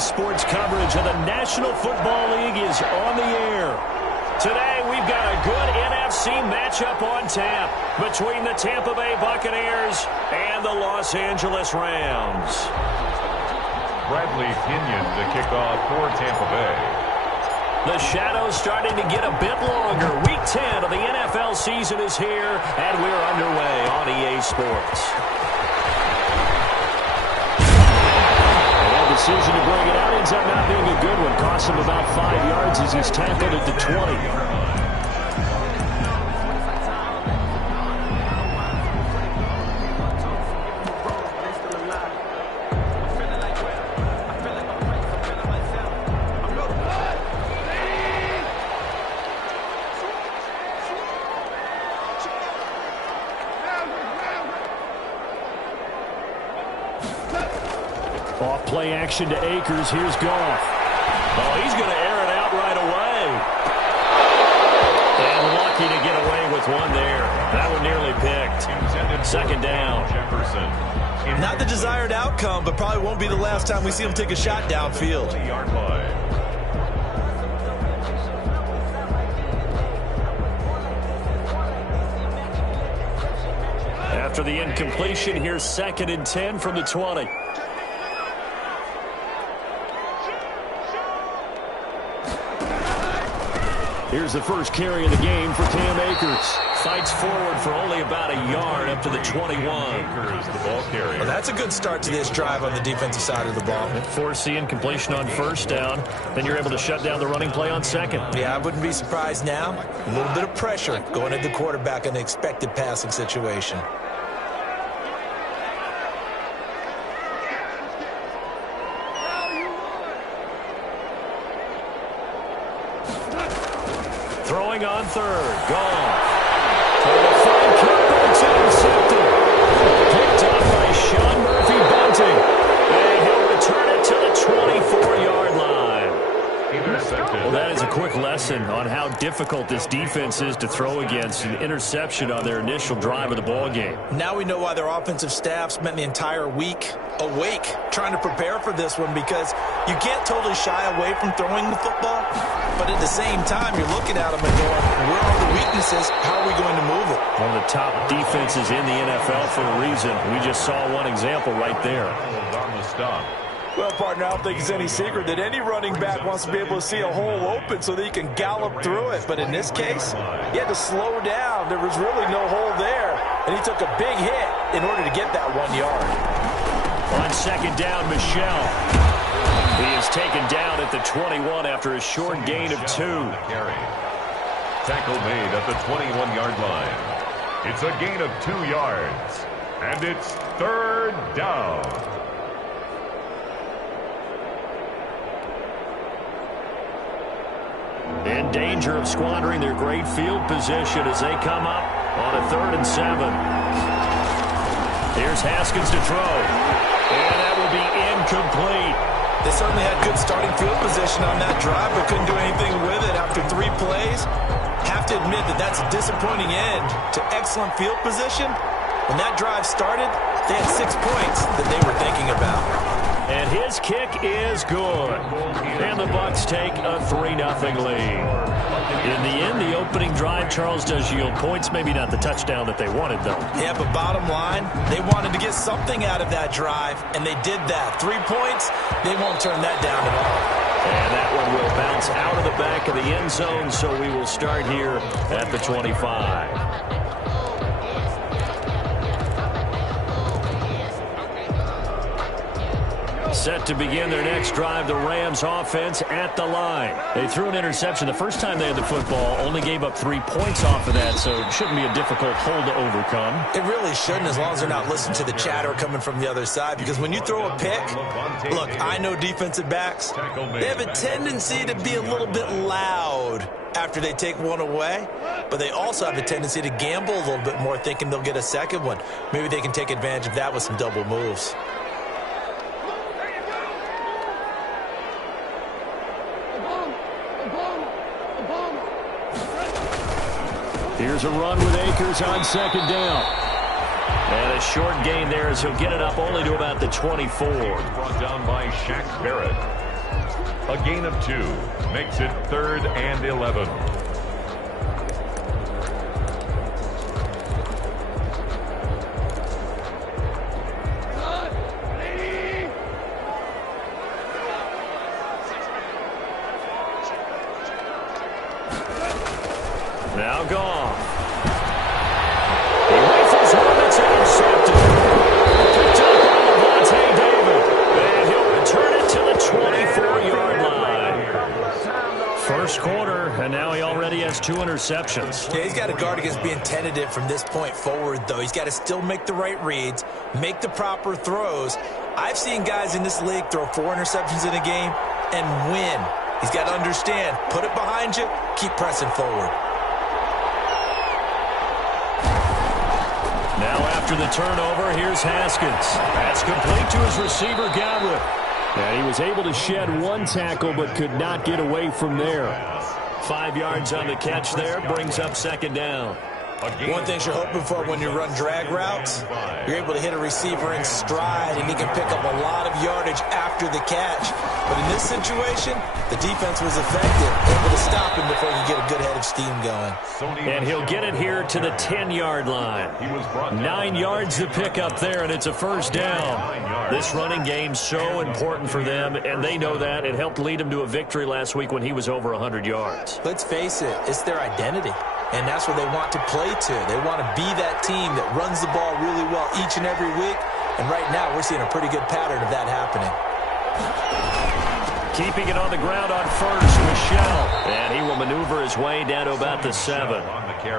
Sports coverage of the National Football League is on the air. Today, we've got a good NFC matchup on tap between the Tampa Bay Buccaneers and the Los Angeles Rams. Bradley Pinion to kick off for Tampa Bay. The shadow's starting to get a bit longer. Week 10 of the NFL season is here, and we're underway on EA Sports. That decision to bring it out ends up not being a good one. Costs him about 5 yards as he's tackled at the 20. Off-play action to Akers. Here's Goff. Oh, he's going to air it out right away. And lucky to get away with one there. That one nearly picked. Second down. Jefferson. Not the desired outcome, but probably won't be the last time we see him take a shot downfield. After the incompletion, here's 2nd and 10 from the 20. Here's the first carry of the game for Cam Akers. Fights forward for only about a yard up to the 21. Akers, the ball carrier. Well, that's a good start to this drive on the defensive side of the ball. Force the incompletion on first down. Then you're able to shut down the running play on second. Yeah, I wouldn't be surprised now. A little bit of pressure going at the quarterback in the expected passing situation. Throwing on third. Gone. Trying to find Kirk. It's intercepted. Picked up by Sean Murphy-Bunting. And he'll return it to the 24-yard line. Well, that is a quick lesson on how difficult this defense is to throw against. An interception on their initial drive of the ball game. Now we know why their offensive staff spent the entire week awake trying to prepare for this one, because you can't totally shy away from throwing the football, but at the same time you're looking at them and going, where are the weaknesses? How are we going to move it? One of the top defenses in the NFL for a reason. We just saw one example right there. On the stop. Well, partner, I don't think it's any secret that any running back wants to be able to see a hole open so that he can gallop through it. But in this case, he had to slow down. There was really no hole there, and he took a big hit in order to get that 1 yard. On second down, Michel. He is taken down at the 21 after a short gain of 2. Tackle made at the 21-yard line. It's a gain of 2 yards, and it's 3rd down. In danger of squandering their great field position as they come up on a 3rd and 7. Here's Haskins to throw. And that will be incomplete. They certainly had good starting field position on that drive, but couldn't do anything with it after 3 plays. Have to admit that that's a disappointing end to excellent field position. When that drive started, they had 6 points that they were thinking about. And his kick is good. And the Bucs take a 3-0 lead. In the end, the opening drive, Charles, does yield points. Maybe not the touchdown that they wanted, though. Yeah, but bottom line, they wanted to get something out of that drive, and they did that. 3 points, they won't turn that down at all. And that one will bounce out of the back of the end zone, so we will start here at the 25. Set to begin their next drive, the Rams offense at the line. They threw an interception the first time they had the football, only gave up 3 points off of that, so it shouldn't be a difficult hole to overcome. It really shouldn't, as long as they're not listening to the chatter coming from the other side, because when you throw a pick, look, I know defensive backs, they have a tendency to be a little bit loud after they take one away, but they also have a tendency to gamble a little bit more, thinking they'll get a second one. Maybe they can take advantage of that with some double moves. Here's a run with Akers on second down. And a short gain there as he'll get it up only to about the 24. Brought down by Shaq Barrett. A gain of 2 makes it 3rd and 11. Now gone. He rifles one that's intercepted. Picked up by Lavonte David. And he'll return it to the 24-yard line. First quarter, and now he already has 2 interceptions. Yeah, he's got to guard against being tentative from this point forward, though. He's got to still make the right reads, make the proper throws. I've seen guys in this league throw 4 interceptions in a game and win. He's got to understand, put it behind you, keep pressing forward. Now after the turnover, here's Haskins. That's complete to his receiver, Godwin. And he was able to shed 1 tackle but could not get away from there. 5 yards on the catch there, brings up 2nd down. One thing you're hoping for when you run drag routes, you're able to hit a receiver in stride, and he can pick up a lot of yardage after the catch. But in this situation, the defense was effective, able to stop him before he could get a good head of steam going. And he'll get it here to the 10-yard line. 9 yards to pick up there, and it's a first down. This running game's so important for them, and they know that. It helped lead them to a victory last week when he was over 100 yards. Let's face it, it's their identity. And that's what they want to play to. They want to be that team that runs the ball really well each and every week. And right now, we're seeing a pretty good pattern of that happening. Keeping it on the ground on first, Michel. And he will maneuver his way down to about the 7.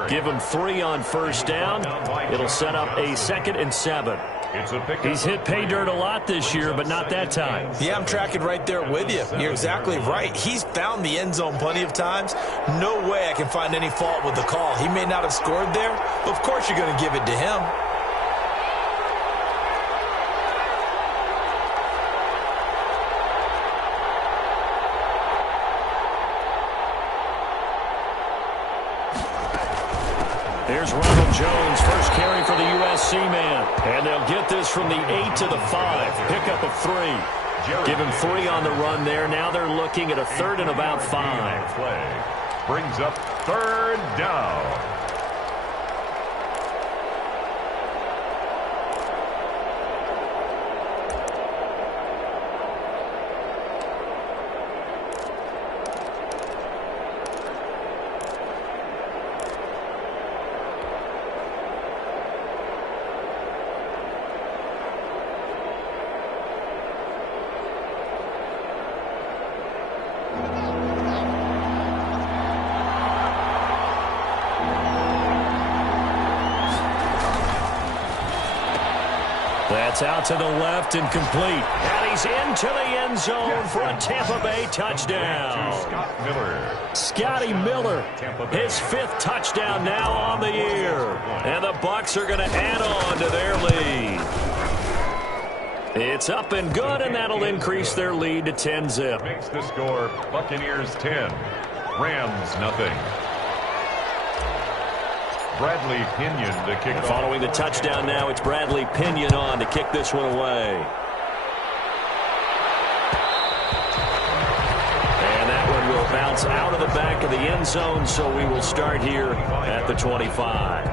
Give him 3 on first down. It'll set up a 2nd and 7. He's hit pay dirt a lot this year, but not that time. Yeah, I'm tracking right there with you. You're exactly right. He's found the end zone plenty of times. No way I can find any fault with the call. He may not have scored there, but of course you're going to give it to him. Here's Ronald Jones, first carry for the USC man. And they'll get this from the 8 to the 5. Pickup of 3. Give him 3 on the run there. Now they're looking at a 3rd and about 5. Brings up 3rd down. That's out to the left and complete. And he's into the end zone for a Tampa Bay touchdown. Scotty Miller, his 5th touchdown now on the year. And the Bucs are going to add on to their lead. It's up and good, and that'll increase their lead to 10-zip. Makes the score Buccaneers 10, Rams nothing. Bradley Pinion to kick off. Following the touchdown now, it's Bradley Pinion on to kick this one away. And that one will bounce out of the back of the end zone, so we will start here at the 25.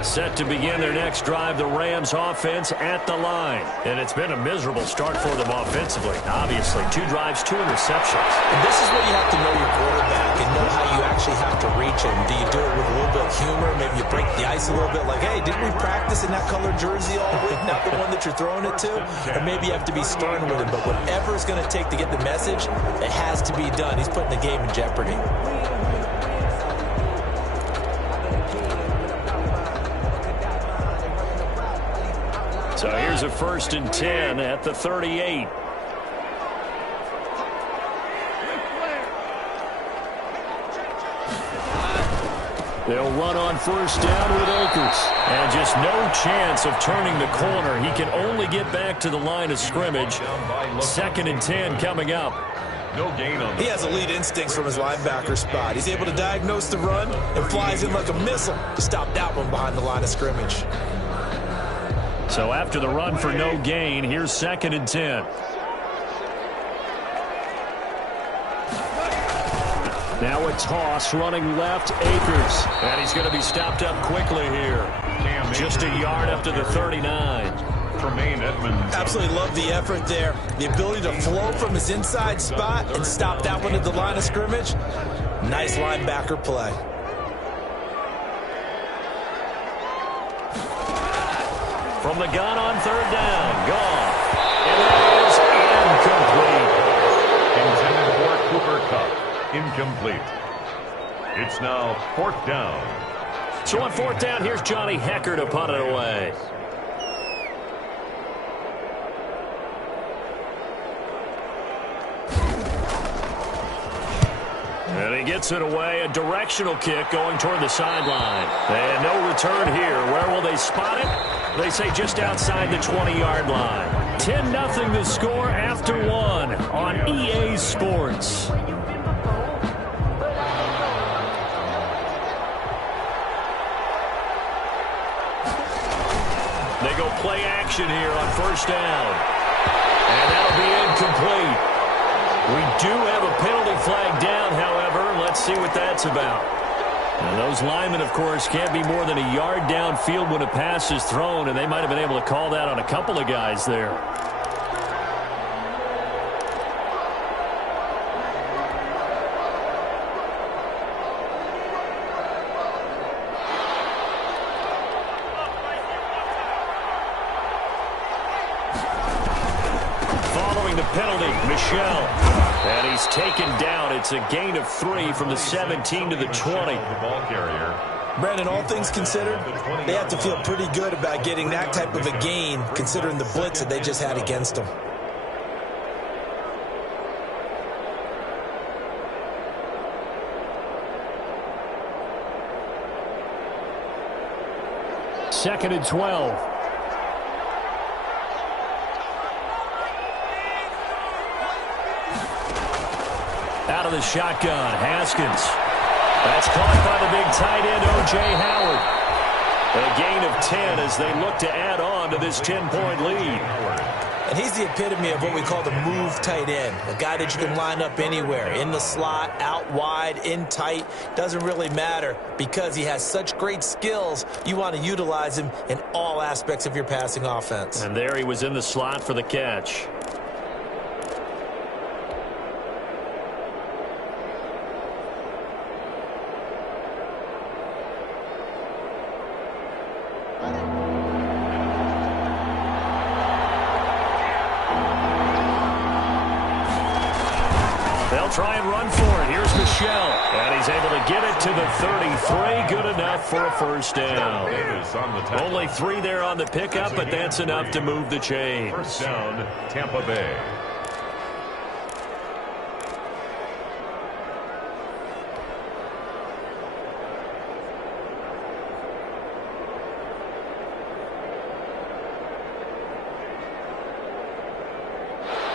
Set to begin their next drive, the Rams offense at the line. And it's been a miserable start for them offensively. Obviously, 2 drives, 2 interceptions. And this is where you have to know your quarterback and know how you actually have to reach him. Do you do it with a little bit of humor? Maybe you break the ice a little bit like, hey, didn't we practice in that colored jersey all week? Not the one that you're throwing it to? Or maybe you have to be stern with him. But whatever it's going to take to get the message, it has to be done. He's putting the game in jeopardy. So here's a 1st and 10 at the 38. They'll run on first down with Akers. And just no chance of turning the corner. He can only get back to the line of scrimmage. 2nd and 10 coming up. No gain on. He has elite instincts from his linebacker spot. He's able to diagnose the run and flies in like a missile to stop that one behind the line of scrimmage. So after the run for no gain, here's 2nd and 10. Now a toss running left, Akers. And he's going to be stopped up quickly here. Just a yard up to the 39. Tremaine Edmonds. Absolutely love the effort there. The ability to flow from his inside spot and stop that one at the line of scrimmage. Nice linebacker play. From the gun on 3rd down. Gone. And that is incomplete. Intended for Cooper Kupp. Incomplete. It's now 4th down. So on 4th down, here's Johnny Hekker to punt it away. And he gets it away. A directional kick going toward the sideline. And no return here. Where will they spot it? They say just outside the 20-yard line. 10-0 the score after 1 on EA Sports. They go play action here on 1st down. And that'll be incomplete. We do have a penalty flag down, however. Let's see what that's about. And those linemen, of course, can't be more than a yard downfield when a pass is thrown, and they might have been able to call that on a couple of guys there. Penalty, Michel. And he's taken down. It's a gain of 3 from the 17 to the 20. The ball carrier. Brandon, all things considered, they have to feel pretty good about getting that type of a gain, considering the blitz that they just had against them. Second and 12. Out of the shotgun, Haskins. That's caught by the big tight end, O.J. Howard. A gain of 10 as they look to add on to this 10-point lead. And he's the epitome of what we call the move tight end. A guy that you can line up anywhere. In the slot, out wide, in tight. Doesn't really matter because he has such great skills. You want to utilize him in all aspects of your passing offense. And there he was in the slot for the catch. Try and run for it. Here's Michel. And he's able to get it to the 33. Good enough for a 1st down. Only 3 there on the pickup, but that's enough to move the chains. 1st down, Tampa Bay.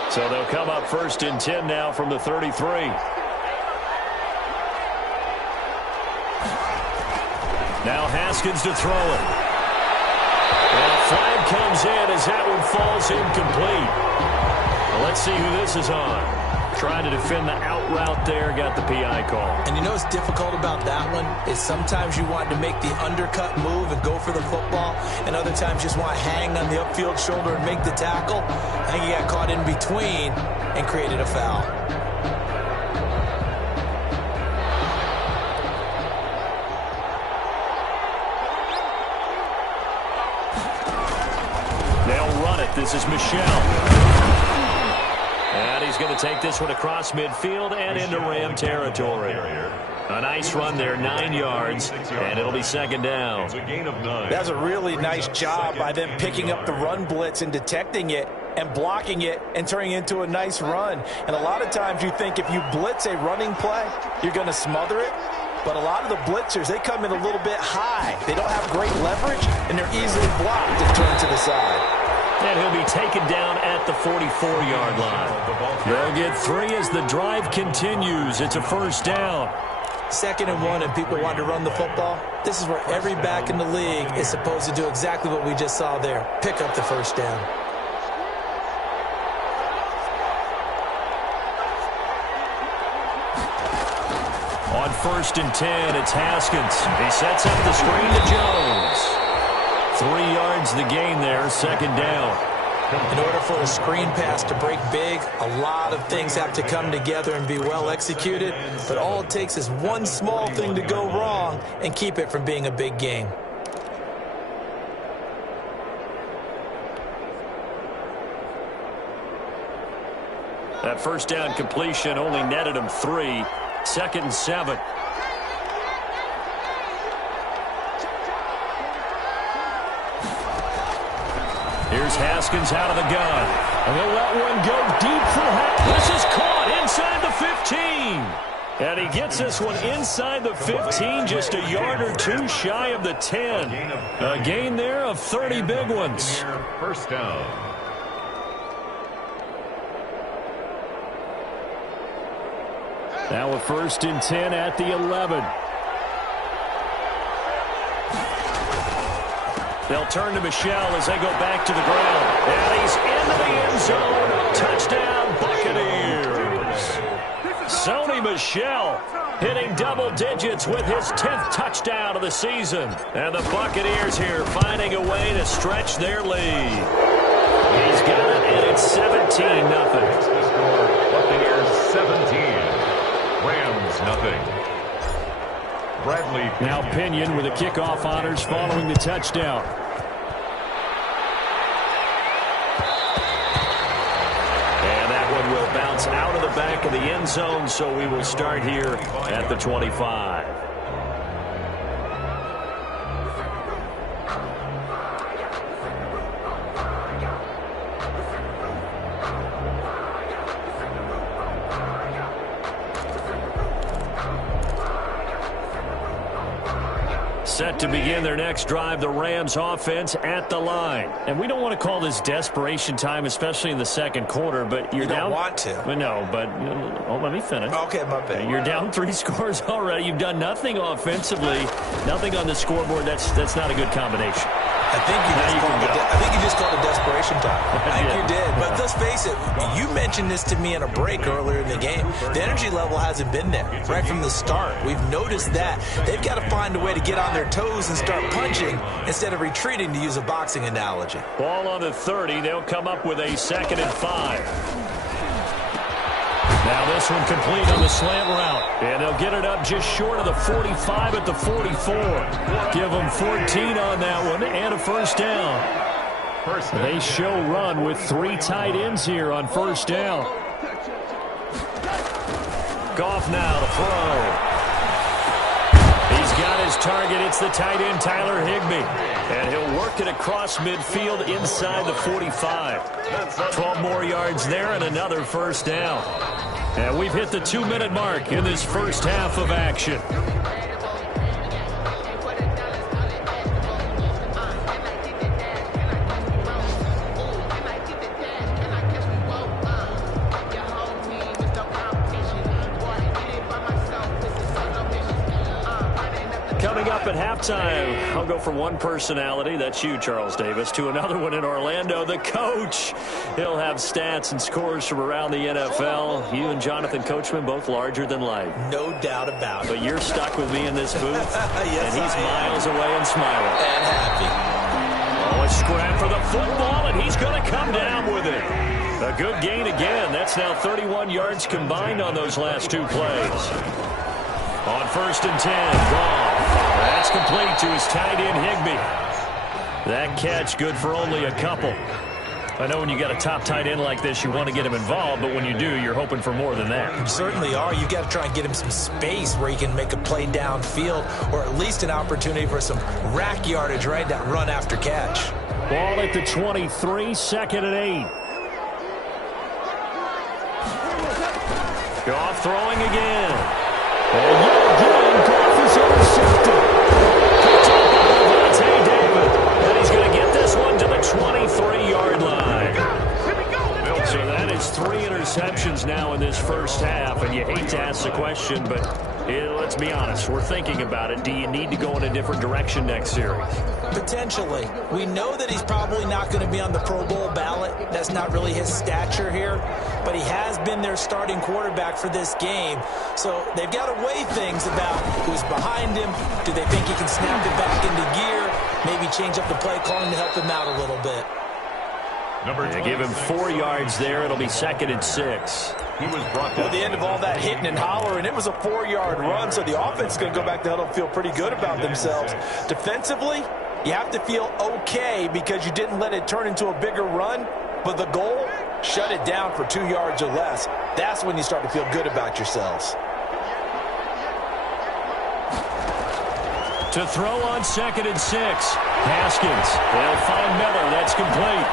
So they'll come up 1st and 10 now from the 33. Now Haskins to throw it. And a flag comes in as that one falls incomplete. Well, let's see who this is on. Trying to defend the out route there, got the PI call. And you know what's difficult about that one is sometimes you want to make the undercut move and go for the football, and other times you just want to hang on the upfield shoulder and make the tackle. I think he got caught in between and created a foul. They'll run it. This is Michel. And he's going to take this one across midfield and into Ram territory. A nice run there, 9 yards, and it'll be 2nd down. It's a gain of 9. That's a really nice job by them picking up the run blitz and detecting it and blocking it and turning it into a nice run. And a lot of times you think if you blitz a running play, you're going to smother it. But a lot of the blitzers, they come in a little bit high. They don't have great leverage, and they're easily blocked and turned to the side. And he'll be taken down at the 44-yard line. They'll get 3 as the drive continues. It's a first down. 2nd and 1, and people want to run the football. This is where every back in the league is supposed to do exactly what we just saw there. Pick up the first down. On 1st and 10, it's Haskins. He sets up the screen to Jones. 3 yards the gain there, 2nd down. In order for a screen pass to break big, a lot of things have to come together and be well executed. But all it takes is one small thing to go wrong and keep it from being a big gain. That first down completion only netted him 3. 2nd and 7. Here's Haskins out of the gun. And they'll let one go deep for Haskins. This is caught inside the 15. And he gets this one inside the 15, just a yard or 2 shy of the 10. A gain there of 30 big ones. First down. Now a 1st and 10 at the 11. They'll turn to Michel as they go back to the ground. And he's into the end zone. Touchdown, Buccaneers. Sony Michel hitting double digits with his 10th touchdown of the season. And the Buccaneers here finding a way to stretch their lead. He's got it, and it's 17-0. Buccaneers 17. Rams nothing. Bradley Now Pinion with the kickoff honors following the touchdown. And that one will bounce out of the back of the end zone, so we will start here at the 25. Set to begin their next drive, the Rams offense at the line. And we don't want to call this desperation time, especially in the second quarter, but you're down. You don't want to. No, but let me finish. Okay, my bad. You're down 3 scores already. You've done nothing offensively, nothing on the scoreboard. That's not a good combination. I think you just called it desperation time. I think you did. But let's face it, you mentioned this to me in a break earlier in the game. The energy level hasn't been there right from the start. We've noticed that. They've got to find a way to get on their toes and start punching instead of retreating, to use a boxing analogy. Ball on the 30. They'll come up with a 2nd and 5. Now this one complete on the slant route. And they'll get it up just short of the 45 at the 44. Give them 14 on that one and a first down. They show run with 3 tight ends here on first down. Goff now to throw. He's got his target. It's the tight end, Tyler Higbee. And he'll work it across midfield inside the 45. 12 more yards there and another first down. And we've hit the 2-minute mark in this first half of action. Coming up at halftime, I'll go from one personality, that's you, Charles Davis, to another one in Orlando, the coach. He'll have stats and scores from around the NFL. You and Jonathan Coachman, both larger than life. No doubt about it. But you're stuck with me in this booth, Yes, and he's miles away and smiling. And happy. Oh, a scrap for the football, and he's going to come down with it. A good gain again. That's now 31 yards combined on those last 2 plays. On 1st and 10, gone. That's complete to his tight end, Higbee. That catch good for only a couple. I know when you got a top tight end like this, you want to get him involved, but when you do, you're hoping for more than that. You certainly are. You got to try and get him some space where he can make a play downfield, or at least an opportunity for some rack yardage, right? That run after catch. Ball at the 23, 2nd and 8. Goff throwing again. And yet again, Goff and you hate to ask the question, but let's be honest, we're thinking about it. Do you need to go in a different direction next series? Potentially. We know that he's probably not going to be on the Pro Bowl ballot. That's not really his stature here, but he has been their starting quarterback for this game. So they've got to weigh things about who's behind him. Do they think he can snap it back into gear? Maybe change up the play calling to help him out a little bit. They give him 4 yards there. It'll be 2nd and 6. He was brought down. At the end of all that hitting and hollering, it was a 4-yard run, so the offense is going to go back to huddle and feel pretty good about themselves. Defensively, you have to feel okay because you didn't let it turn into a bigger run, but the goal, shut it down for 2 yards or less. That's when you start to feel good about yourselves. To throw on 2nd and 6. Haskins. They'll find Miller. That's complete.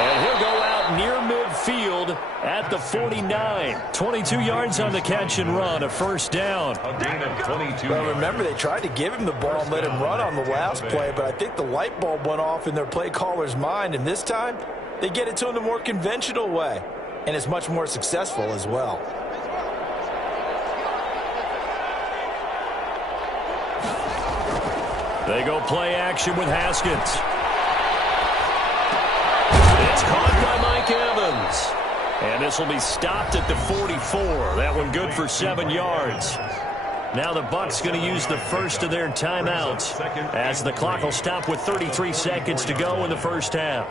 And he'll go out near midfield at the 49. 22 yards on the catch and run, a first down. A gain of 22. Well, remember, they tried to give him the ball and let him run on the last play, but I think the light bulb went off in their play caller's mind, and this time they get it to him the more conventional way, and it's much more successful as well. They go play action with Haskins. It's caught by Mike Evans. And this will be stopped at the 44. That one good for 7 yards. Now the Bucs going to use the first of their timeouts as the clock will stop with 33 seconds to go in the first half.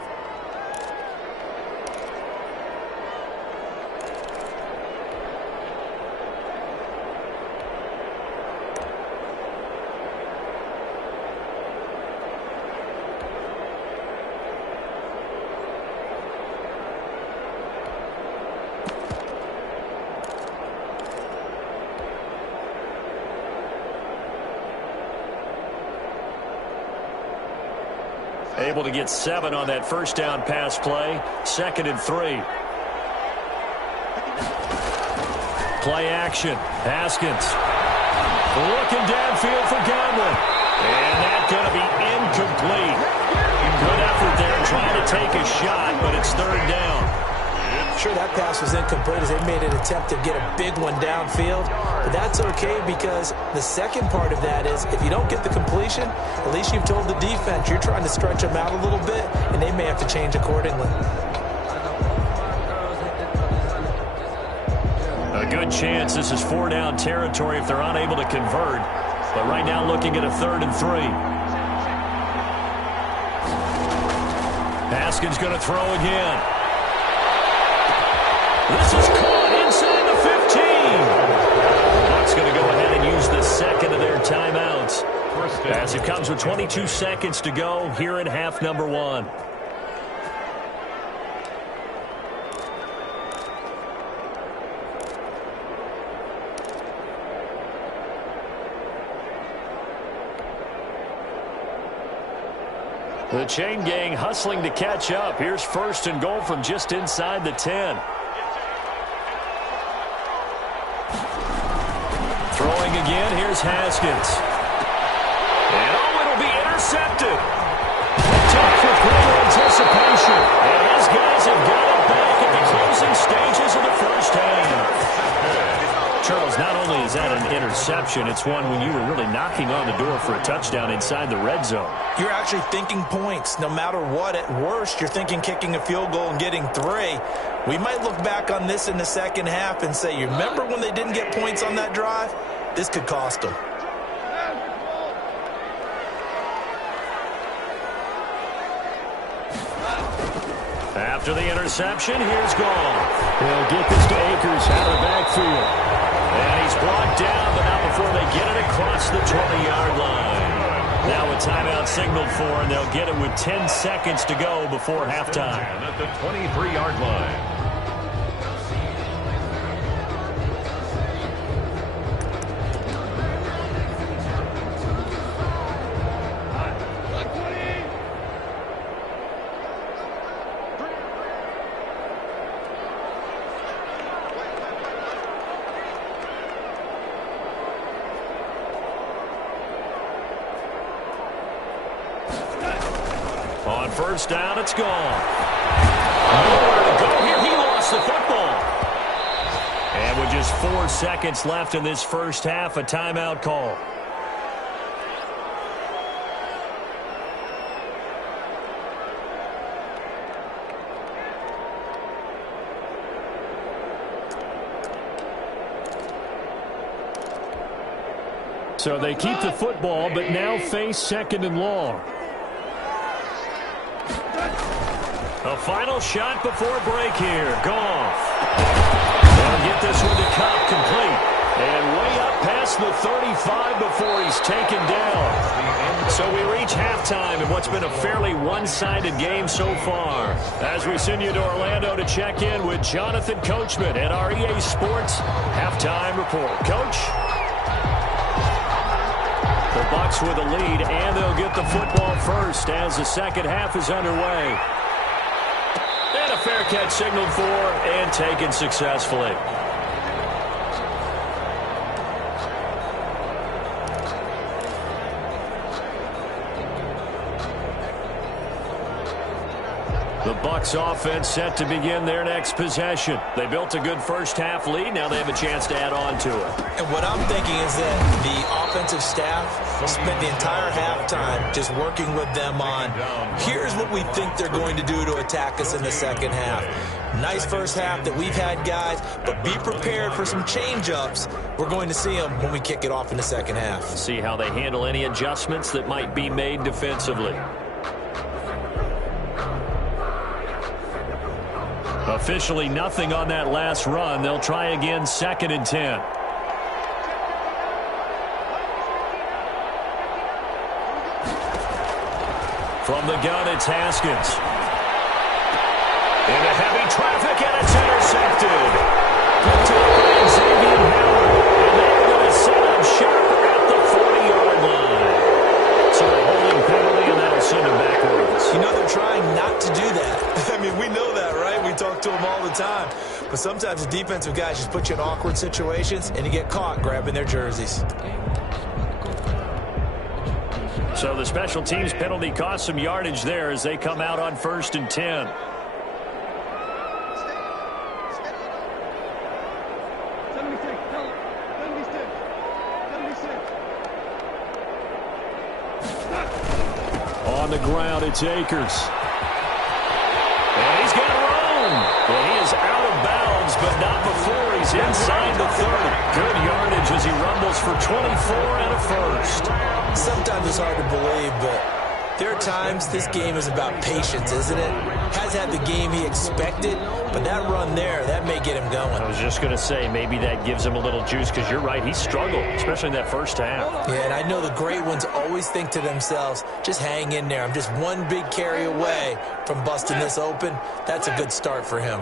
Able to get 7 on that first down pass play. 2nd and 3. Play action. Haskins. Looking downfield for Godwin. And that's going to be incomplete. Good effort there trying to take a shot, but it's 3rd down. Sure, that pass was incomplete as they made an attempt to get a big one downfield. But that's okay because the second part of that is if you don't get the completion, at least you've told the defense you're trying to stretch them out a little bit, and they may have to change accordingly. A good chance this is 4-down territory if they're unable to convert. But right now looking at a 3rd and 3. Haskins going to throw again. This is caught inside the 15. Bucs going to go ahead and use the second of their timeouts as it comes with 22 seconds to go here in half number 1. The chain gang hustling to catch up. Here's 1st and goal from just inside the 10. Throwing again, here's Haskins. And it'll be intercepted. Tough with great anticipation. And his guys have got it back at the closing stages of the first half. Charles, not only is that an interception, it's one when you were really knocking on the door for a touchdown inside the red zone. You're actually thinking points. No matter what, at worst, you're thinking kicking a field goal and getting 3. We might look back on this in the second half and say, you remember when they didn't get points on that drive? This could cost them. After the interception, here's Goff. They'll get this to Akers out of the backfield. And he's brought down, but not before they get it across the 20-yard line. Now a timeout signaled for, and they'll get it with 10 seconds to go before halftime. At the 23-yard line. On first down, it's gone. Nowhere to go here. He lost the football. And with just 4 seconds left in this first half, a timeout call. So they keep the football, but now face 2nd and long. A final shot before break here. Goff. They'll get this one to Cobb, complete. And way up past the 35 before he's taken down. So we reach halftime in what's been a fairly one-sided game so far. As we send you to Orlando to check in with Jonathan Coachman at our EA Sports Halftime Report. Coach? The Bucs with a lead, and they'll get the football first as the second half is underway. And a fair catch signaled for and taken successfully. The Bucs offense set to begin their next possession. They built a good first half lead. Now they have a chance to add on to it. And what I'm thinking is that the offensive staff spent the entire halftime just working with them on, here's what we think they're going to do to attack us in the second half. Nice first half that we've had, guys, but be prepared for some change-ups. We're going to see them when we kick it off in the second half. See how they handle any adjustments that might be made defensively. Officially nothing on that last run. They'll try again, 2nd and 10. From the gun, it's Haskins. Into heavy traffic, and it's intercepted. Picked up by Xavier Howard. And they're going to set up Sharper at the 40-yard line. So a holding penalty, and that'll send him backwards. You know, they're trying not to do that. I mean, we know that, right? We talk to them all the time. But sometimes the defensive guys just put you in awkward situations, and you get caught grabbing their jerseys. So the special teams penalty cost some yardage there as they come out on 1st and 10. On the ground, it's Akers. And he's got room. And he is out of bounds, but not before he's inside the 30. Good yardage as he rumbles for 24 and a first. Sometimes it's hard to believe, but there are times this game is about patience, isn't it? Has had the game he expected, but that run there, that may get him going. I was just going to say, maybe that gives him a little juice, because you're right, he struggled, especially in that first half. Yeah, and I know the great ones always think to themselves, just hang in there. I'm just one big carry away from busting this open. That's a good start for him.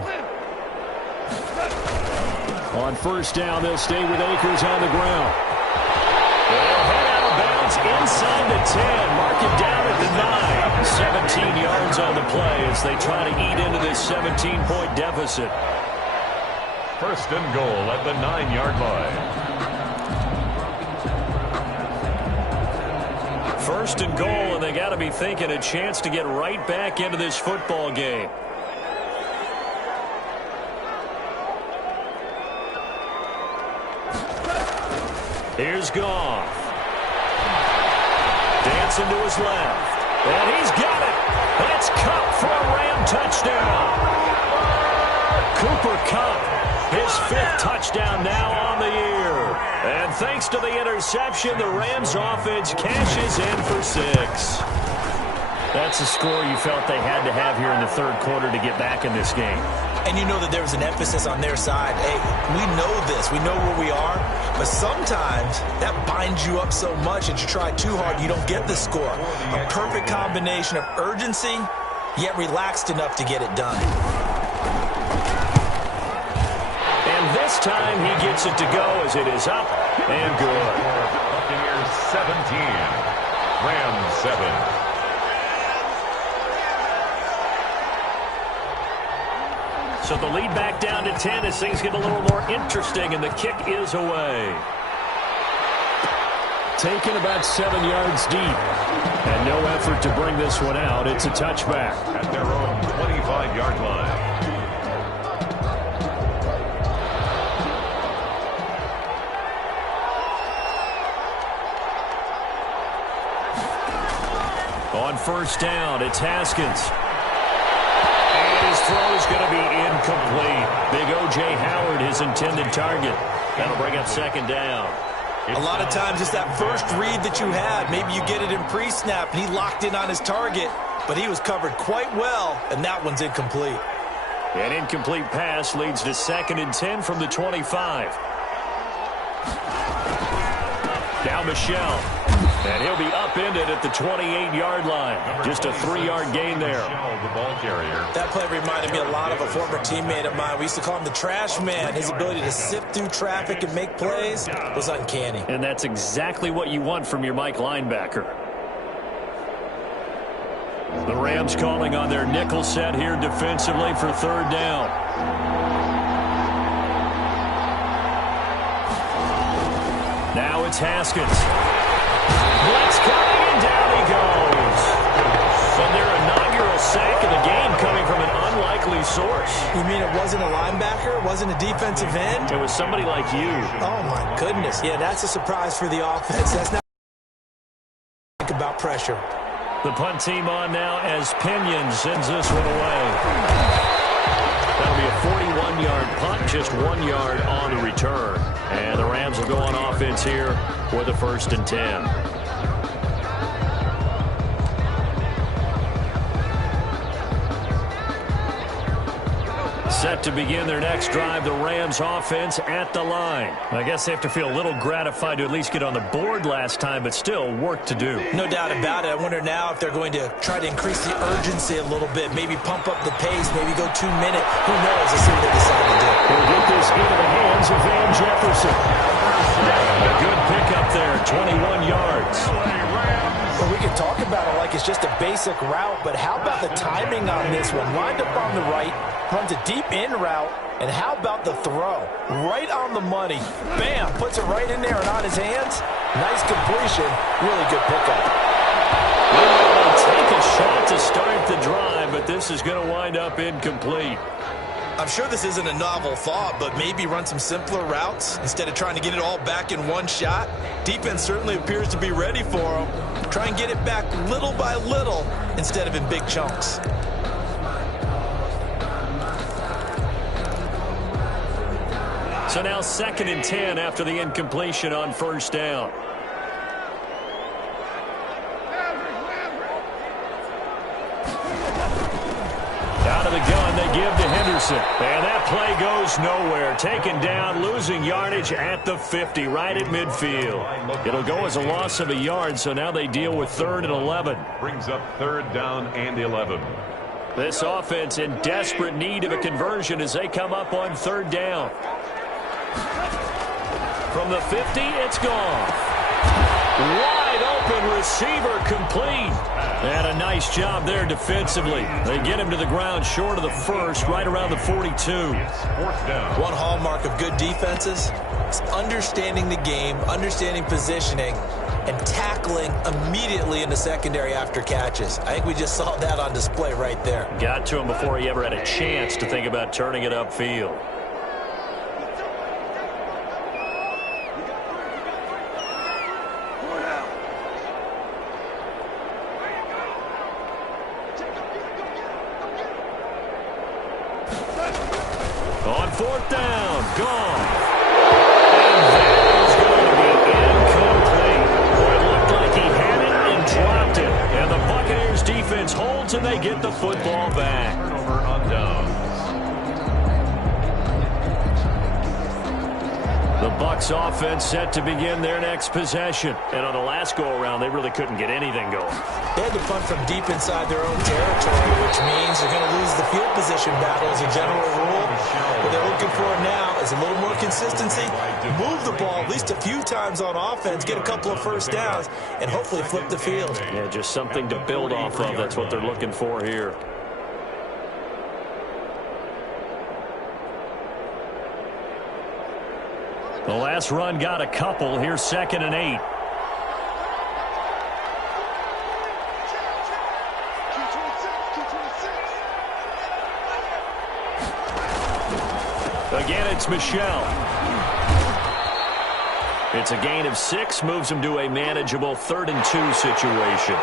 On 1st down, they'll stay with Akers on the ground. They'll head out of bounds inside the 10. Mark it down at the 9. 17 yards on the play as they try to eat into this 17-point deficit. 1st and goal at the 9-yard line. 1st and goal, and they got to be thinking a chance to get right back into this football game. Here's Goff. Dancing to his left. And he's got it. That's Kupp for a Ram touchdown. Cooper Kupp, his 5th touchdown now on the year. And thanks to the interception, the Rams offense cashes in for 6. That's a score you felt they had to have here in the 3rd quarter to get back in this game. And you know that there was an emphasis on their side. Hey, we know this. We know where we are. But sometimes that binds you up so much that you try too hard, you don't get the score. A perfect combination of urgency, yet relaxed enough to get it done. And this time he gets it to go as it is up and good. Buccaneers 17, Rams 7. So the lead back down to 10 as things get a little more interesting, and the kick is away. Taken about 7 yards deep. And no effort to bring this one out. It's a touchback. At their own 25-yard line. On first down, it's Haskins. And his throw is going to be incomplete. Big O.J. Howard, his intended target. That'll bring up second down. A lot of times it's that first read that you had. Maybe you get it in pre-snap, and he locked in on his target, but he was covered quite well, and that one's incomplete. An incomplete pass leads to 2nd and 10 from the 25. Now Michel. And he'll be upended at the 28-yard line. Just a 3-yard gain there. The ball carrier. That play reminded me a lot of a former teammate of mine. We used to call him the trash man. His ability to sift through traffic and make plays was uncanny. And that's exactly what you want from your Mike linebacker. The Rams calling on their nickel set here defensively for 3rd down. Now it's Haskins. Blitz coming, and down he goes. And their inaugural sack of the game coming from an unlikely source. You mean it wasn't a linebacker? It wasn't a defensive end? It was somebody like you. Oh, my goodness. Yeah, that's a surprise for the offense. That's not think about pressure. The punt team on now as Pinion sends this one away. That'll be a 41-yard punt, just 1 yard on the return. And the Rams will go on offense here with a 1st and 10. Set to begin their next drive, the Rams offense at the line. I guess they have to feel a little gratified to at least get on the board last time, but still work to do. No doubt about it. I wonder now if they're going to try to increase the urgency a little bit, maybe pump up the pace, maybe go 2 minute. Who knows? Let's see what they decide to do. He'll get this into the hands of Van Jefferson. A good pickup there, 21 yards. Well, we can talk about it like it's just a basic route, but how about the timing on this one? Lined up on the right, runs a deep in route, and how about the throw? Right on the money. Bam, puts it right in there and on his hands. Nice completion. Really good pickup. They'll take a shot to start the drive, but this is going to wind up incomplete. I'm sure this isn't a novel thought, but maybe run some simpler routes instead of trying to get it all back in one shot. Defense certainly appears to be ready for them. Try and get it back little by little instead of in big chunks. So now 2nd and 10 after the incompletion on 1st down. Out of the gun, they give to Henderson. And that play goes nowhere. Taken down, losing yardage at the 50, right at midfield. It'll go as a loss of a yard, so now they deal with 3rd and 11. Brings up 3rd down and 11. This offense in desperate need of a conversion as they come up on 3rd down. From the 50, it's gone. Wide open receiver complete. And a nice job there defensively. They get him to the ground short of the first, right around the 42. It's 4th down. One hallmark of good defenses is understanding the game, understanding positioning, and tackling immediately in the secondary after catches. I think we just saw that on display right there. Got to him before he ever had a chance to think about turning it upfield. On 4th down, gone. And that is going to be incomplete. Boy, it looked like he had it and dropped it. And the Buccaneers defense holds and they get the football back. Turnover on downs. The Bucs offense set to begin their next possession. And on the last go-around, they really couldn't get anything going. They had to punt from deep inside their own territory, which means they're going to lose the field position battle as a general rule. What they're looking for now is a little more consistency, move the ball at least a few times on offense, get a couple of 1st downs, and hopefully flip the field. Yeah, just something to build off of. That's what they're looking for here. The last run got a couple. Here's 2nd and 8. Again, it's Michel. It's a gain of 6, moves him to a manageable 3rd and 2 situation.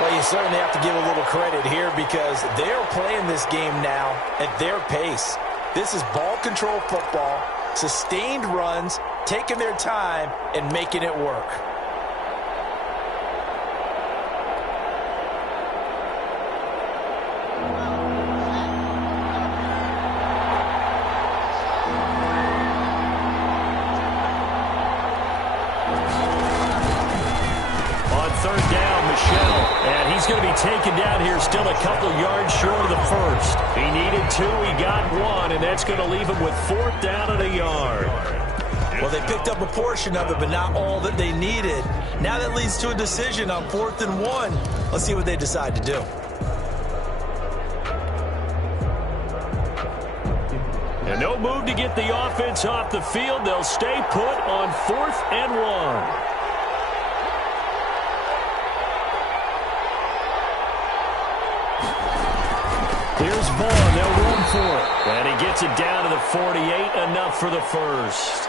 Well, you certainly have to give a little credit here because they're playing this game now at their pace. This is ball control football, sustained runs, taking their time, and making it work. He's going to be taken down here, still a couple yards short of the first. He needed 2, he got 1, and that's going to leave him with 4th down and a yard. Well, they picked up a portion of it, but not all that they needed. Now that leads to a decision on 4th and 1. Let's see what they decide to do. And no move to get the offense off the field. They'll stay put on 4th and 1. Here's Vaughn. They'll run for it. And he gets it down to the 48, enough for the first.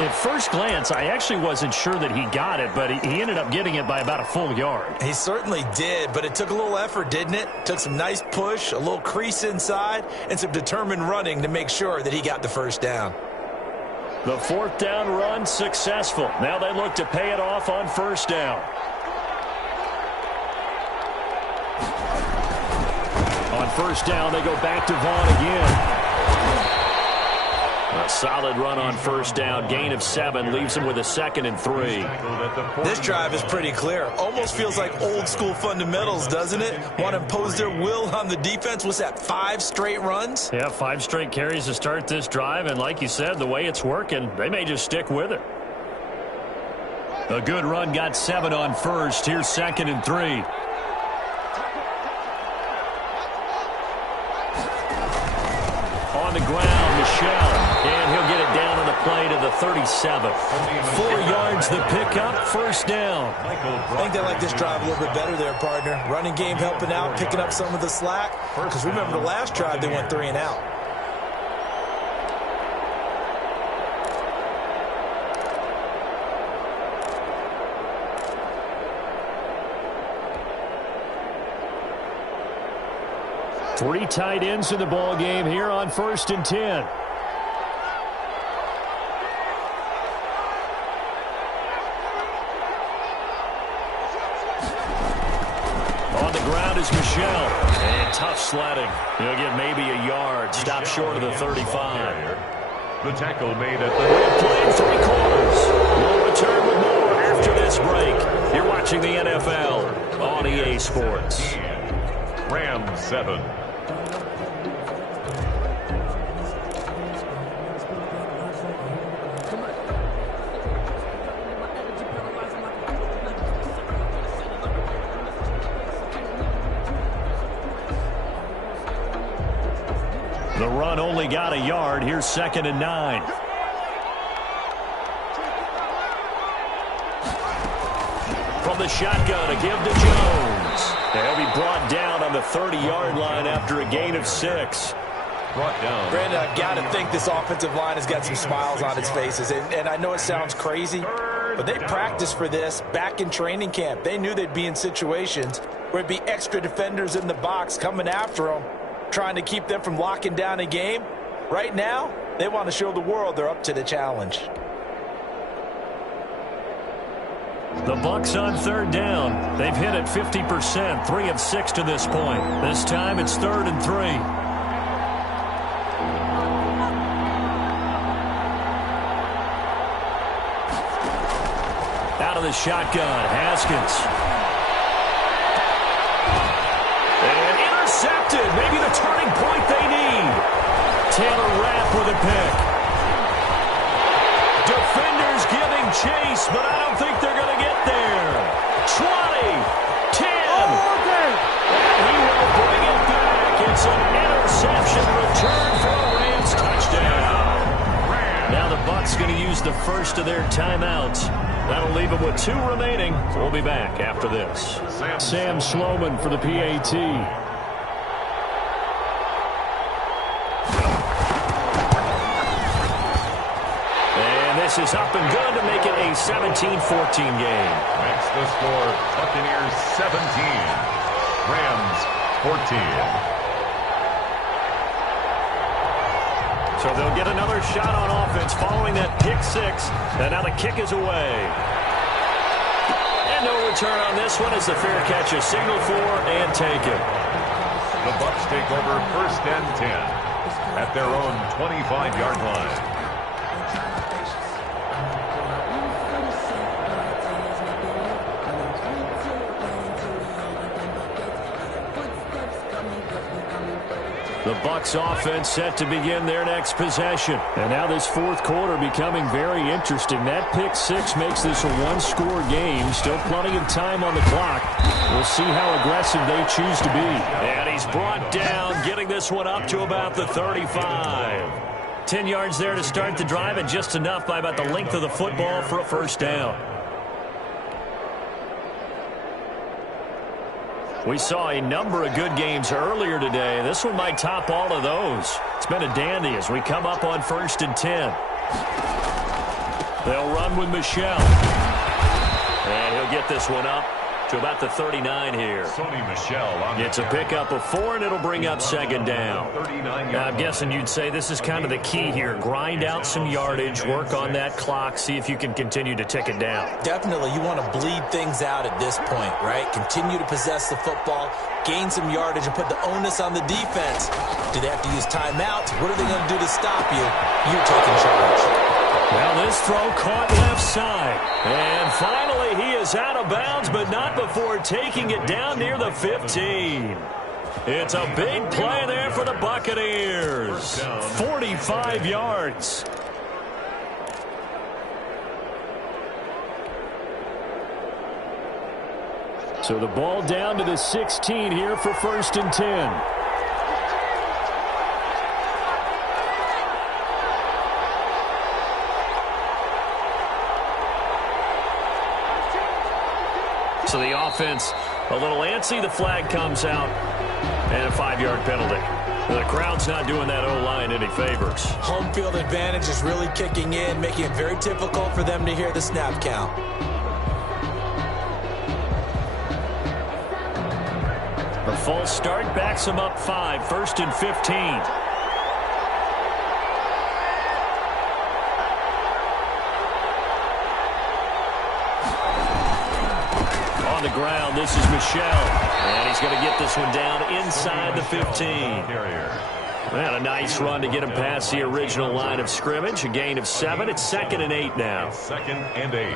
At first glance, I actually wasn't sure that he got it, but he ended up getting it by about a full yard. He certainly did, but it took a little effort, didn't it? Took some nice push, a little crease inside, and some determined running to make sure that he got the first down. The 4th down run successful. Now they look to pay it off on 1st down. On 1st down, they go back to Vaughn again. A solid run on 1st down. Gain of 7 leaves him with a 2nd and 3. This drive is pretty clear. Almost feels like old school fundamentals, doesn't it? Want to impose their will on the defense. What's that, 5 straight runs? Yeah, 5 straight carries to start this drive. And like you said, the way it's working, they may just stick with it. A good run, got 7 on 1st. Here's 2nd and 3. On the ground, Michel. And he'll get it down on the play to the 37. 4 yards the pickup, 1st down. I think they like this drive a little bit better there, partner. Running game helping out, picking up some of the slack. Because remember the last drive, they went 3 and out. Three tight ends in the ball game here on 1st and 10. On the ground is Michel. And tough sledding. He'll get maybe a yard. Stop short of the 35. The tackle made at the... We've played 3 quarters. We'll return with more after this break. You're watching the NFL on EA Sports. Rams 7. The run only got a yard. Here's 2nd and 9. From the shotgun, a give to Jones. They'll be brought down on the 30-yard line after a gain of 6. Brought down. Brandon, I've got to think this offensive line has got some smiles on its faces. And I know it sounds crazy, but they practiced for this back in training camp. They knew they'd be in situations where it'd be extra defenders in the box coming after them, trying to keep them from locking down a game. Right now, they want to show the world they're up to the challenge. The Bucs on 3rd down. They've hit it 50%, 3 of 6 to this point. This time it's 3rd and 3. Out of the shotgun, Haskins. And intercepted. Maybe the turning point they need. Taylor Rapp with a pick. Defenders giving chase, but I don't think they're going to get there. 20, 10. And he will bring it back. It's an interception return for a Rams touchdown. Now the Bucs going to use the first of their timeouts. That'll leave them with 2 remaining. We'll be back after this. Sam Sloman for the PAT. And this is up and good to make it a 17-14 game. That's the score. Buccaneers 17. Rams 14. So they'll get another shot on offense following that pick six. And now the kick is away. And no return on this one as the fair catch is signaled for and taken. The Bucs take over 1st and 10 at their own 25-yard line. The Bucs offense set to begin their next possession. And now this fourth quarter becoming very interesting. That pick six makes this a one-score game. Still plenty of time on the clock. We'll see how aggressive they choose to be. And he's brought down, getting this one up to about the 35. 10 yards there to start the drive, and just enough by about the length of the football for a first down. We saw a number of good games earlier today. This one might top all of those. It's been a dandy as we come up on 1st and 10. They'll run with Michel. And he'll get this one up to about the 39 here. Sony Michel on It's a pickup of 4, and it'll bring up 2nd down. Now, I'm guessing you'd say this is kind of the key here. Grind out some yardage, work on that clock, see if you can continue to tick it down. Definitely, you want to bleed things out at this point, right? Continue to possess the football, gain some yardage, and put the onus on the defense. Do they have to use timeouts? What are they going to do to stop you? You're taking charge. Well, this throw caught left side. And finally, he is out of bounds, but not before taking it down near the 15. It's a big play there for the Buccaneers. 45 yards. So the ball down to the 16 here for 1st and 10. So the offense a little antsy. The flag comes out, and a 5-yard penalty. The crowd's not doing that O-line any favors. Home field advantage is really kicking in, making it very difficult for them to hear the snap count. The false start backs them up 5, 1st and 15. On the ground, this is Michel. And he's going to get this one down inside the 15. And a nice run to get him past the original line of scrimmage. A gain of 7. It's 2nd and 8 now. 2nd and 8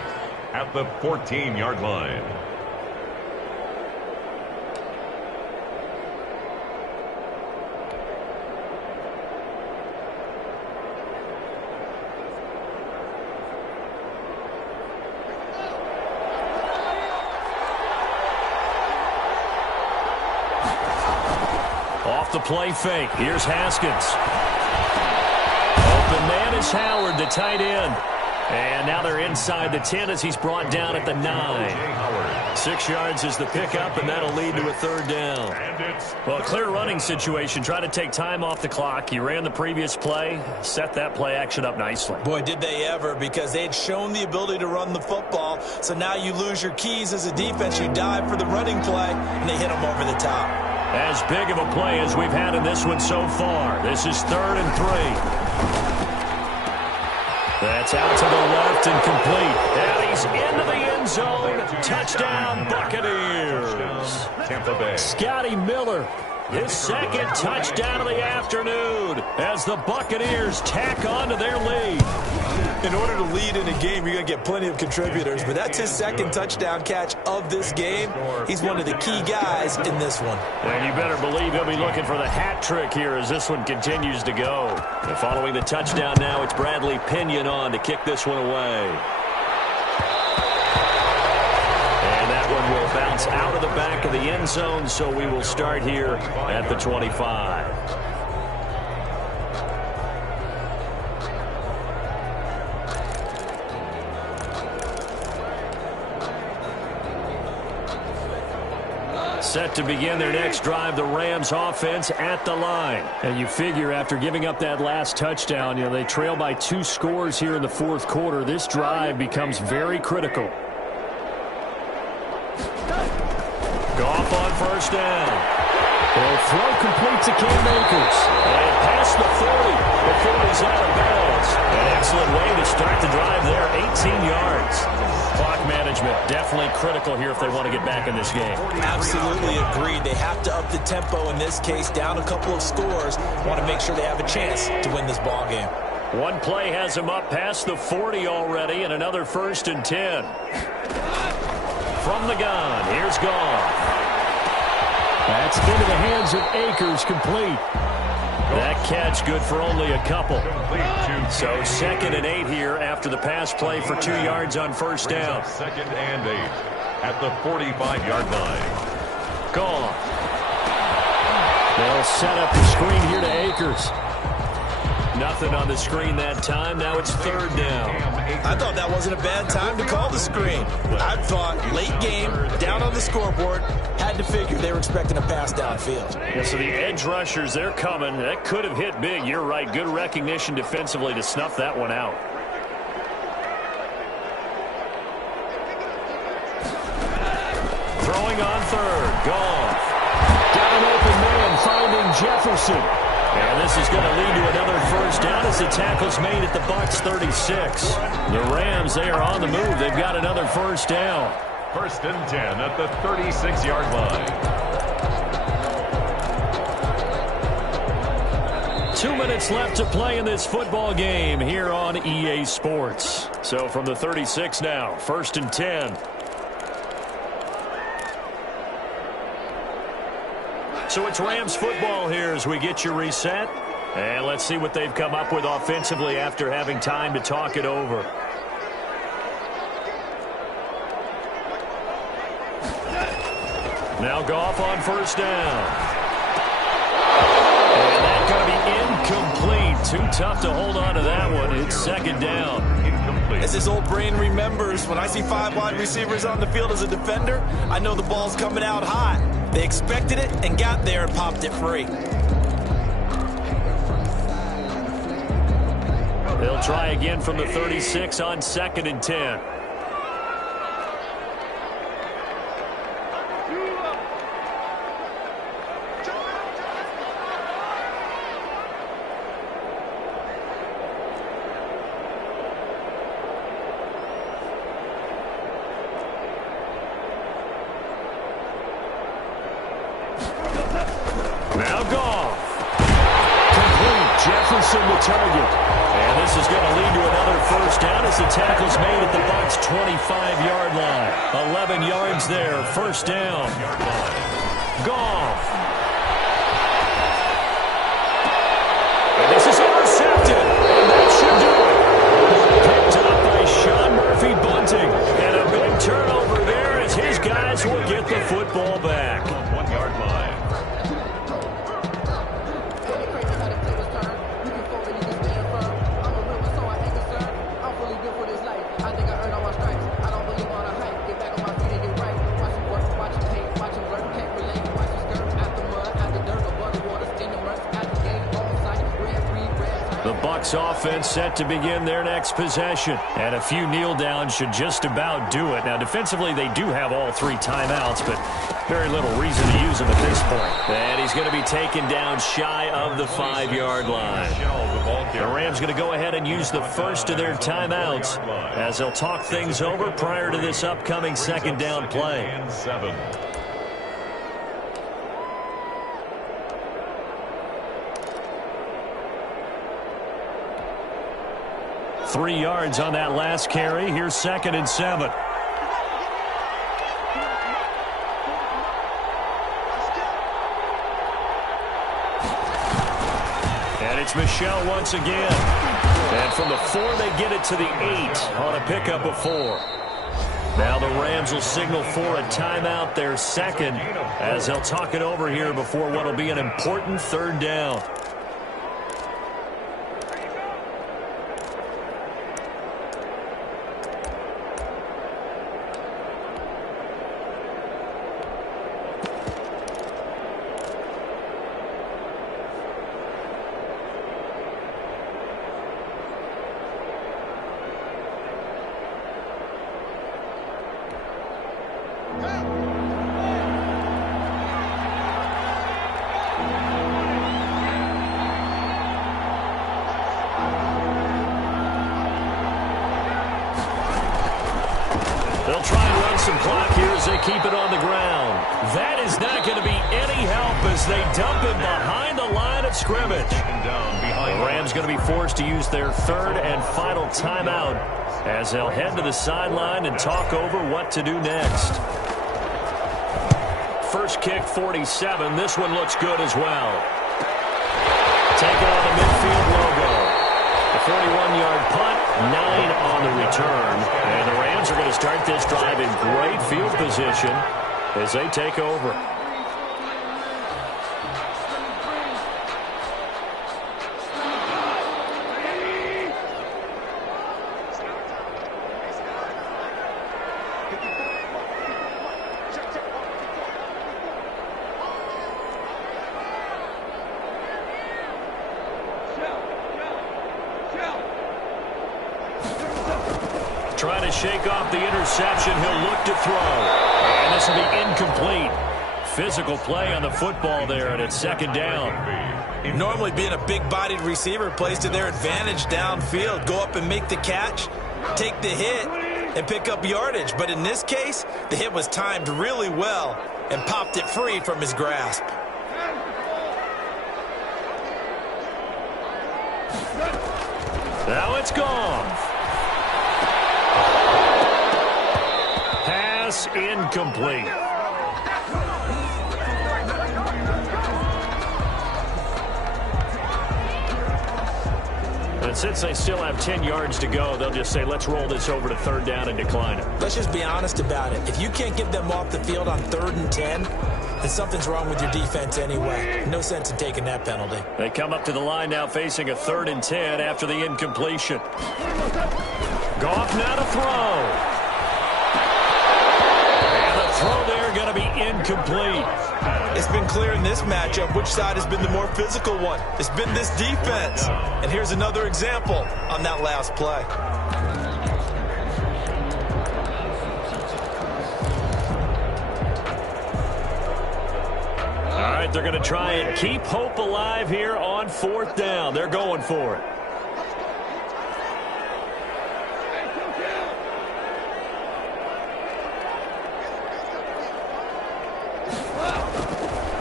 at the 14-yard line. Off the play fake. Here's Haskins. Open man is Howard, the tight end. And now they're inside the 10 as he's brought down at the 9. 6 yards is the pickup, and that'll lead to a 3rd down. Well, a clear running situation. Try to take time off the clock. He ran the previous play, set that play action up nicely. Boy, did they ever, because they had shown the ability to run the football. So now you lose your keys as a defense. You dive for the running play, and they hit them over the top. As big of a play as we've had in this one so far. This is 3rd and 3. That's out to the left and complete. And he's into the end zone. Touchdown, Buccaneers. Tampa Bay. Scotty Miller, his 2nd touchdown of the afternoon as the Buccaneers tack on to their lead. In order to lead in a game, you're going to get plenty of contributors, but that's his 2nd touchdown catch of this game. He's one of the key guys in this one. And you better believe he'll be looking for the hat trick here as this one continues to go. And following the touchdown now, it's Bradley Pinion on to kick this one away. And that one will bounce out of the back of the end zone, so we will start here at the 25. set to begin their next drive. The Rams offense at the line. And you figure after giving up that last touchdown, they trail by 2 scores here in the fourth quarter. This drive becomes very critical. Goff on first down. They'll throw complete to Cam Akers. And past the 40 before he's out of bounds. An excellent way to start the drive there, 18 yards. Clock management definitely critical here if they want to get back in this game. Absolutely agreed. They have to up the tempo in this case, down a couple of scores. Want to make sure they have a chance to win this ball game. One play has him up past the 40 already, and another 1st and 10. From the gun, here's Goff. That's into the hands of Akers, complete. That catch good for only a couple. So 2nd and 8 here after the pass play for 2 yards on first down. 2nd and 8 at the 45-yard line. Goff. They'll set up the screen here to Akers. Nothing on the screen that time. Now it's 3rd down. I thought that wasn't a bad time to call the screen. I thought late game, down on the scoreboard, had to figure they were expecting a pass downfield. Yeah, so the edge rushers, they're coming. That could have hit big. You're right. Good recognition defensively to snuff that one out. Throwing on 3rd. Goff. Got an open man finding Jefferson. And this is going to lead to another first down as the tackle's made at the Bucs 36. The Rams, they are on the move. They've got another first down. 1st and 10 at the 36-yard line. 2 minutes left to play in this football game here on EA Sports. So from the 36 now, 1st and 10. So it's Rams football here as we get you reset. And let's see what they've come up with offensively after having time to talk it over. Now Goff on first down. And that's going to be incomplete. Too tough to hold on to that one. It's 2nd down. As his old brain remembers, when I see 5 wide receivers on the field as a defender, I know the ball's coming out hot. They expected it and got there and popped it free. They'll try again from the 36 on 2nd and 10. Now Goff. Complete. Jefferson the target. And this is going to lead to another first down as the tackle's made at the Bucs 25-yard line. 11 yards there. First down. Goff. And this is intercepted. And that should do it. Picked up by Sean Murphy Bunting. And a big turnover there as his guys will get the football back. 1-yard line. Offense set to begin their next possession. And a few kneel downs should just about do it. Now, defensively, they do have all 3 timeouts, but very little reason to use them at this point. And he's going to be taken down shy of the 5-yard line. The Rams going to go ahead and use the first of their timeouts as they'll talk things over prior to this upcoming 2nd down play. 3 yards on that last carry. Here's 2nd and 7. And it's Michel once again. And from the 4, they get it to the 8 on a pickup of 4. Now the Rams will signal for a timeout, their 2nd, as they'll talk it over here before what will be an important 3rd down. They'll try and run some clock here as they keep it on the ground. That is not going to be any help as they dump him behind the line of scrimmage. The Rams going to be forced to use their third and final timeout as they'll head to the sideline and talk over what to do next. First kick, 47. This one looks good as well. Taking on the midfield logo. A 41-yard punt, 9 on the return. And the Rams are going to start this drive in great field position as they take over. Trying to shake off the interception. He'll look to throw. And this will be incomplete. Physical play on the football there, and it's second down. Normally being a big-bodied receiver plays to their advantage downfield. Go up and make the catch, take the hit, and pick up yardage. But in this case, the hit was timed really well and popped it free from his grasp. Now it's gone. Pass incomplete. And since they still have 10 yards to go, they'll just say, let's roll this over to third down and decline it. Let's just be honest about it. If you can't get them off the field on 3rd and 10, then something's wrong with your defense anyway. No sense in taking that penalty. They come up to the line now facing a 3rd and 10 after the incompletion. Goff now to throw. And the throw there going to be incomplete. It's been clear in this matchup which side has been the more physical one. It's been this defense. And here's another example on that last play. All right, they're going to try and keep hope alive here on 4th down. They're going for it.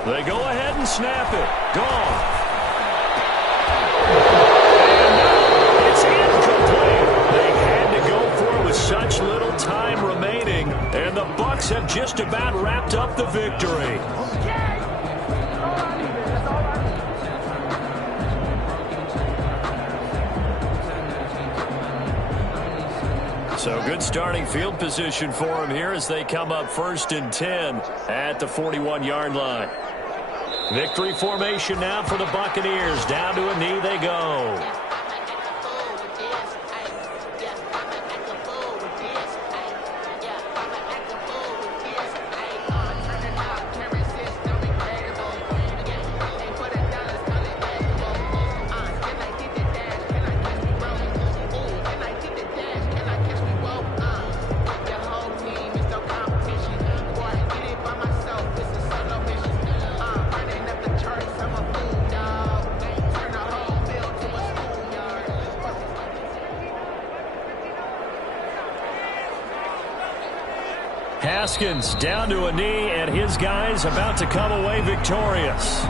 They go ahead and snap it. Gone. And now it's incomplete. They had to go for it with such little time remaining, and the Bucs have just about wrapped up the victory. So good starting field position for them here as they come up 1st and 10 at the 41-yard line. Victory formation now for the Buccaneers. Down to a knee they go. Haskins down to a knee, and his guys about to come away victorious.